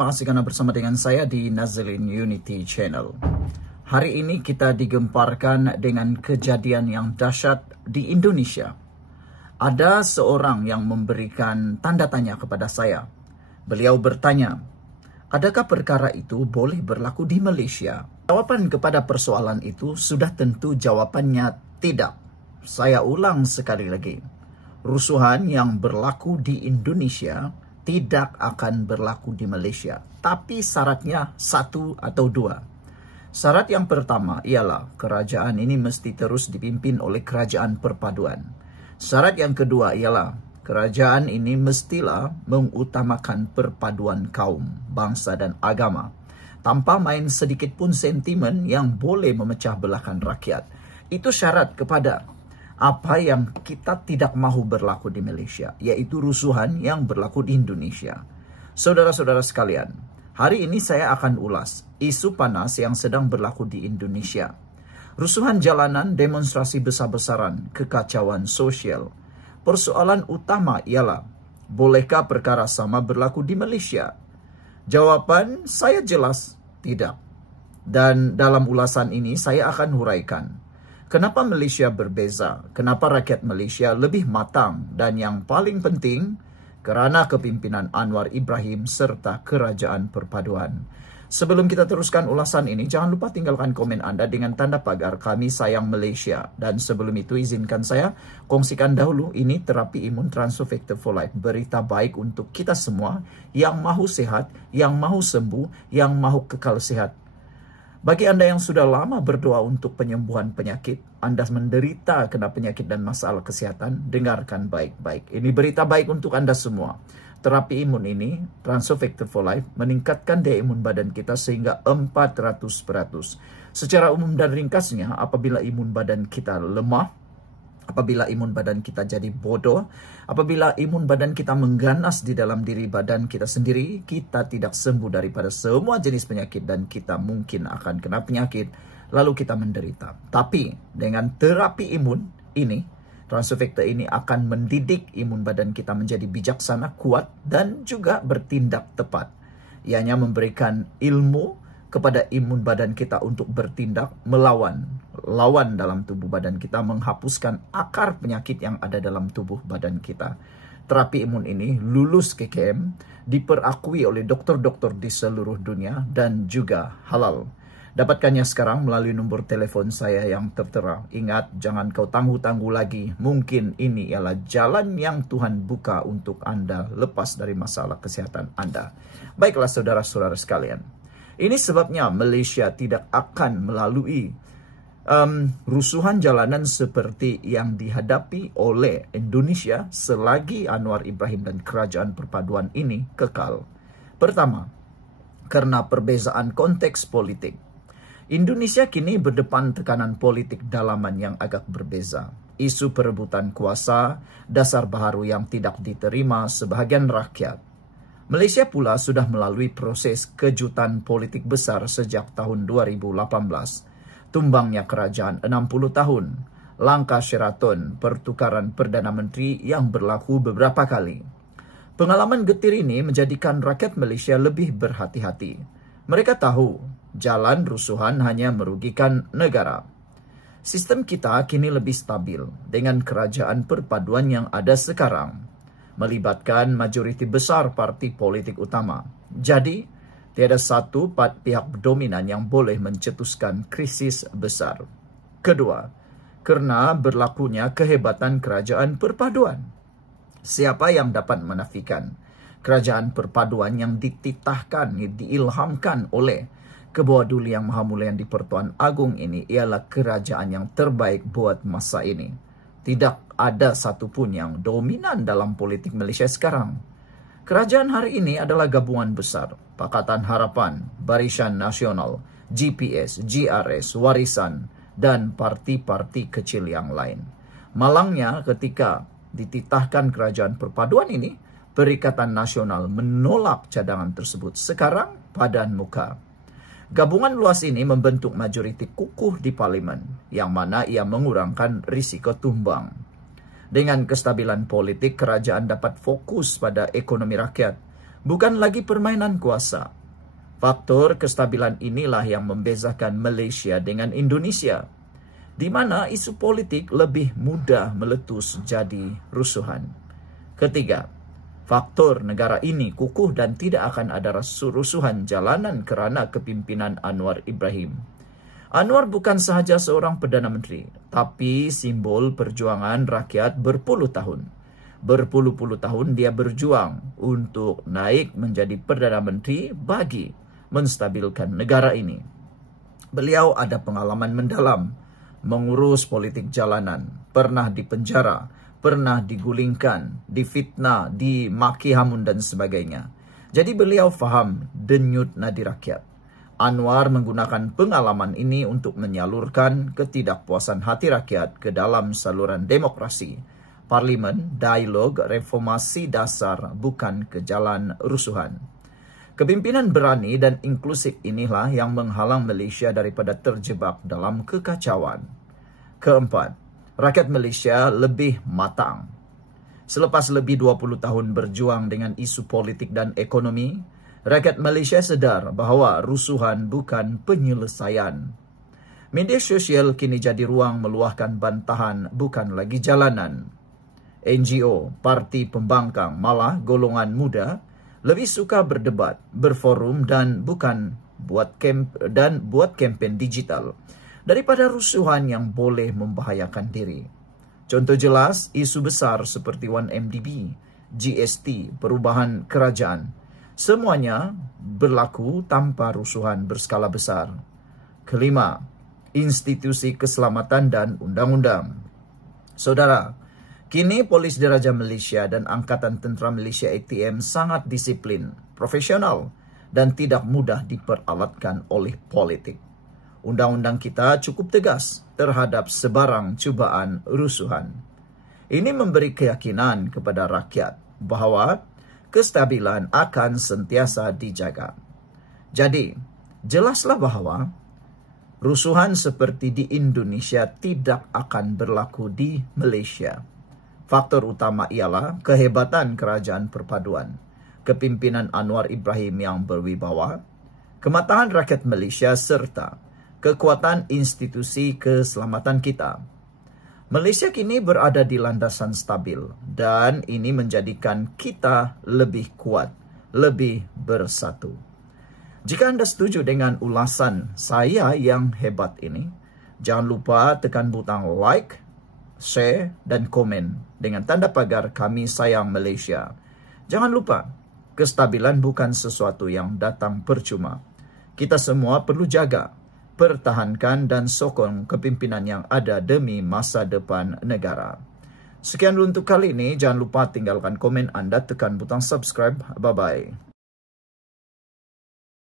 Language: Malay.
terima kasih karena bersama dengan saya di Nazilin Unity Channel. Hari ini kita digemparkan dengan kejadian yang dahsyat di Indonesia. Ada seorang yang memberikan tanda tanya kepada saya. Beliau bertanya, adakah perkara itu boleh berlaku di Malaysia? Jawaban kepada persoalan itu sudah tentu jawabannya tidak. Saya ulang sekali lagi. Rusuhan yang berlaku di Indonesia tidak akan berlaku di Malaysia. Tapi syaratnya satu atau dua. Syarat yang pertama ialah kerajaan ini mesti terus dipimpin oleh kerajaan perpaduan. Syarat yang kedua ialah kerajaan ini mestilah mengutamakan perpaduan kaum, bangsa dan agama. Tanpa main sedikit pun sentimen yang boleh memecah belahkan rakyat. Itu syarat kepada apa yang kita tidak mahu berlaku di Malaysia, yaitu rusuhan yang berlaku di Indonesia. Saudara-saudara sekalian, hari ini saya akan ulas isu panas yang sedang berlaku di Indonesia. Rusuhan jalanan, demonstrasi besar-besaran, kekacauan sosial. Persoalan utama ialah, bolehkah perkara sama berlaku di Malaysia? Jawaban saya jelas, tidak. Dan dalam ulasan ini saya akan huraikan kenapa Malaysia berbeza, kenapa rakyat Malaysia lebih matang, dan yang paling penting, kerana kepimpinan Anwar Ibrahim serta kerajaan perpaduan. Sebelum kita teruskan ulasan ini, jangan lupa tinggalkan komen Anda dengan tanda pagar kami sayang Malaysia. Dan sebelum itu izinkan saya kongsikan dahulu ini terapi imun Transofector for Life. Berita baik untuk kita semua yang mahu sehat, yang mahu sembuh, yang mahu kekal sehat. Bagi Anda yang sudah lama berdoa untuk penyembuhan penyakit, Anda menderita kena penyakit dan masalah kesehatan, dengarkan baik-baik. Ini berita baik untuk Anda semua. Terapi imun ini, Transofector for Life, meningkatkan daya imun badan kita sehingga 400%. Secara umum dan ringkasnya, apabila imun badan kita lemah, apabila imun badan kita jadi bodoh, apabila imun badan kita mengganas di dalam diri badan kita sendiri, kita tidak sembuh daripada semua jenis penyakit dan kita mungkin akan kena penyakit, lalu kita menderita. Tapi dengan terapi imun ini, Transofector ini akan mendidik imun badan kita menjadi bijaksana, kuat, dan juga bertindak tepat. Ianya memberikan ilmu kepada imun badan kita untuk bertindak melawan dalam tubuh badan kita, menghapuskan akar penyakit yang ada dalam tubuh badan kita. Terapi imun ini lulus KKM, diperakui oleh dokter-dokter di seluruh dunia dan juga halal. Dapatkannya sekarang melalui nombor telepon saya yang tertera. Ingat, jangan kau tangguh-tangguh lagi. Mungkin ini ialah jalan yang Tuhan buka untuk Anda lepas dari masalah kesehatan Anda. Baiklah saudara-saudara sekalian. Ini sebabnya Malaysia tidak akan melalui rusuhan jalanan seperti yang dihadapi oleh Indonesia selagi Anwar Ibrahim dan kerajaan perpaduan ini kekal. Pertama, karena perbezaan konteks politik. Indonesia kini berdepan tekanan politik dalaman yang agak berbeza. Isu perebutan kuasa, dasar baharu yang tidak diterima sebahagian rakyat. Malaysia pula sudah melalui proses kejutan politik besar sejak tahun 2018. Tumbangnya kerajaan 60 tahun, langkah Sheraton, pertukaran Perdana Menteri yang berlaku beberapa kali. Pengalaman getir ini menjadikan rakyat Malaysia lebih berhati-hati. Mereka tahu jalan rusuhan hanya merugikan negara. Sistem kita kini lebih stabil dengan kerajaan perpaduan yang ada sekarang, melibatkan majoriti besar parti politik utama. Jadi, tiada satu pihak dominan yang boleh mencetuskan krisis besar. Kedua, kerana berlakunya kehebatan kerajaan perpaduan. Siapa yang dapat menafikan kerajaan perpaduan yang dititahkan, diilhamkan oleh Kebawa Duli Yang Maha Mulia di Pertuan Agung ini ialah kerajaan yang terbaik buat masa ini. Tidak ada satupun yang dominan dalam politik Malaysia sekarang. Kerajaan hari ini adalah gabungan besar, Pakatan Harapan, Barisan Nasional, GPS, GRS, Warisan, dan parti-parti kecil yang lain. Malangnya ketika dititahkan kerajaan perpaduan ini, Perikatan Nasional menolak cadangan tersebut. Sekarang padan muka. Gabungan luas ini membentuk majoriti kukuh di parlimen, yang mana ia mengurangkan risiko tumbang. Dengan kestabilan politik, kerajaan dapat fokus pada ekonomi rakyat, bukan lagi permainan kuasa. Faktor kestabilan inilah yang membezakan Malaysia dengan Indonesia, di mana isu politik lebih mudah meletus jadi rusuhan. Ketiga, faktor negara ini kukuh dan tidak akan ada rusuhan jalanan kerana kepimpinan Anwar Ibrahim. Anwar bukan sahaja seorang Perdana Menteri, tapi simbol perjuangan rakyat berpuluh tahun. Berpuluh-puluh tahun dia berjuang untuk naik menjadi Perdana Menteri bagi menstabilkan negara ini. Beliau ada pengalaman mendalam mengurus politik jalanan, pernah dipenjara, pernah digulingkan, difitnah, dimaki hamun dan sebagainya. Jadi beliau faham denyut nadi rakyat. Anwar menggunakan pengalaman ini untuk menyalurkan ketidakpuasan hati rakyat ke dalam saluran demokrasi, parlimen, dialog, reformasi dasar, bukan ke jalan rusuhan. Kepimpinan berani dan inklusif inilah yang menghalang Malaysia daripada terjebak dalam kekacauan. Keempat, rakyat Malaysia lebih matang. Selepas lebih 20 tahun berjuang dengan isu politik dan ekonomi, rakyat Malaysia sedar bahawa rusuhan bukan penyelesaian. Media sosial kini jadi ruang meluahkan bantahan, bukan lagi jalanan. NGO, parti pembangkang, malah golongan muda lebih suka berdebat, berforum dan buat kempen digital daripada rusuhan yang boleh membahayakan diri. Contoh jelas, isu besar seperti 1MDB, GST, perubahan kerajaan, semuanya berlaku tanpa rusuhan berskala besar. Kelima, institusi keselamatan dan undang-undang. Saudara, kini Polis Diraja Malaysia dan Angkatan Tentera Malaysia ATM sangat disiplin, profesional dan tidak mudah diperalatkan oleh politik. Undang-undang kita cukup tegas terhadap sebarang cubaan rusuhan. Ini memberi keyakinan kepada rakyat bahawa kestabilan akan sentiasa dijaga. Jadi, jelaslah bahawa rusuhan seperti di Indonesia tidak akan berlaku di Malaysia. Faktor utama ialah kehebatan kerajaan perpaduan, kepimpinan Anwar Ibrahim yang berwibawa, kematangan rakyat Malaysia serta kekuatan institusi keselamatan kita. Malaysia kini berada di landasan stabil dan ini menjadikan kita lebih kuat, lebih bersatu. Jika anda setuju dengan ulasan saya yang hebat ini, jangan lupa tekan butang like, share dan komen dengan tanda pagar Kami Sayang Malaysia. Jangan lupa, kestabilan bukan sesuatu yang datang percuma. Kita semua perlu jaga, pertahankan dan sokong kepimpinan yang ada demi masa depan negara. Sekian dulu untuk kali ini. Jangan lupa tinggalkan komen anda, tekan butang subscribe. Bye-bye.